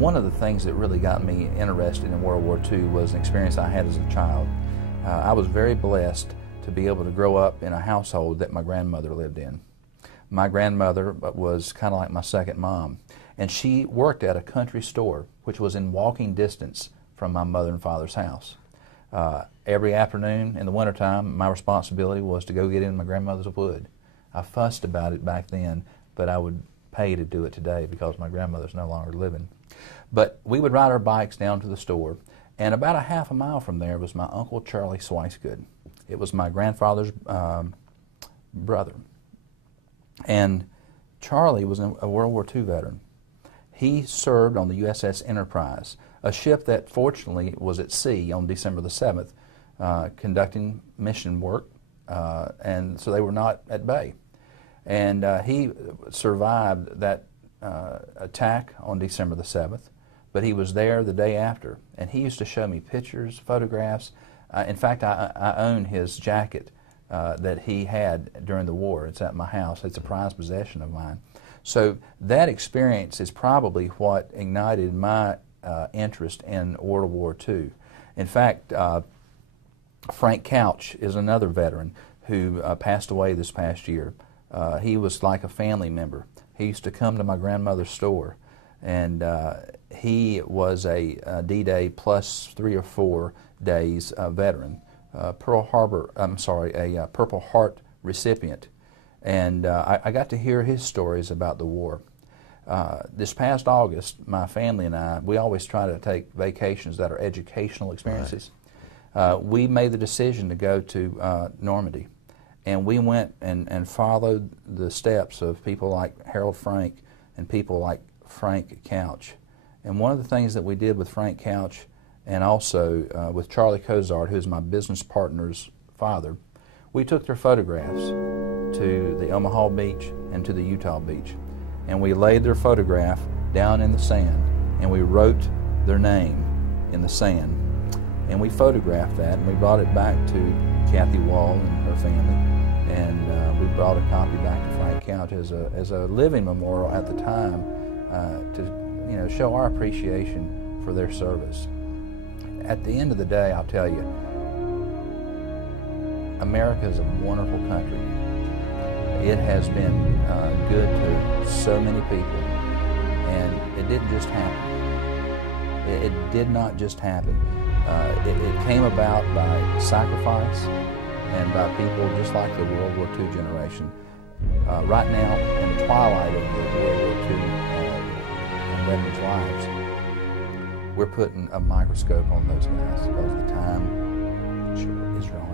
One of the things that really got me interested in World War II was an experience I had as a child. I was very blessed to be able to grow up in a household that my grandmother lived in. My grandmother was kind of like my second mom, and she worked at a country store which was in walking distance from my mother and father's house. Every afternoon in the wintertime, my responsibility was to go get in my grandmother's wood. I fussed about it back then, but I would pay to do it today because my grandmother's no longer living. But we would ride our bikes down to the store, and about a half a mile from there was my Uncle Charlie Swicegood. It was my grandfather's brother. And Charlie was a World War II veteran. He served on the USS Enterprise, a ship that fortunately was at sea on December the 7th, conducting mission work, and so they were not at bay. And he survived that attack on December the 7th, but he was there the day after, and he used to show me pictures, photographs. In fact, I own his jacket that he had during the war. It's at my house. It's a prized possession of mine. So that experience is probably what ignited my interest in World War II. In fact, Frank Couch is another veteran who passed away this past year. He was like a family member. He used to come to my grandmother's store, and he was a D-Day plus 3 or 4 days veteran, a Purple Heart recipient, and I got to hear his stories about the war. This past August, my family and I, we always try to take vacations that are educational experiences. Right. We made the decision to go to Normandy, and we went and followed the steps of people like Harold Frank and people like Frank Couch. And one of the things that we did with Frank Couch and also with Charlie Cozart, who's my business partner's father, we took their photographs to the Omaha beach and to the Utah beach. And we laid their photograph down in the sand, and we wrote their name in the sand. And we photographed that, and we brought it back to Kathy Wall and her family, and we brought a copy back to Frank Couch as a living memorial at the time to show our appreciation for their service. At the end of the day, I'll tell you, America is a wonderful country. It has been good to so many people, and it didn't just happen. It did not just happen. It came about by sacrifice and by people just like the World War II generation. Right now, in the twilight of the World War II veterans' lives, we're putting a microscope on those guys because the time is wrong.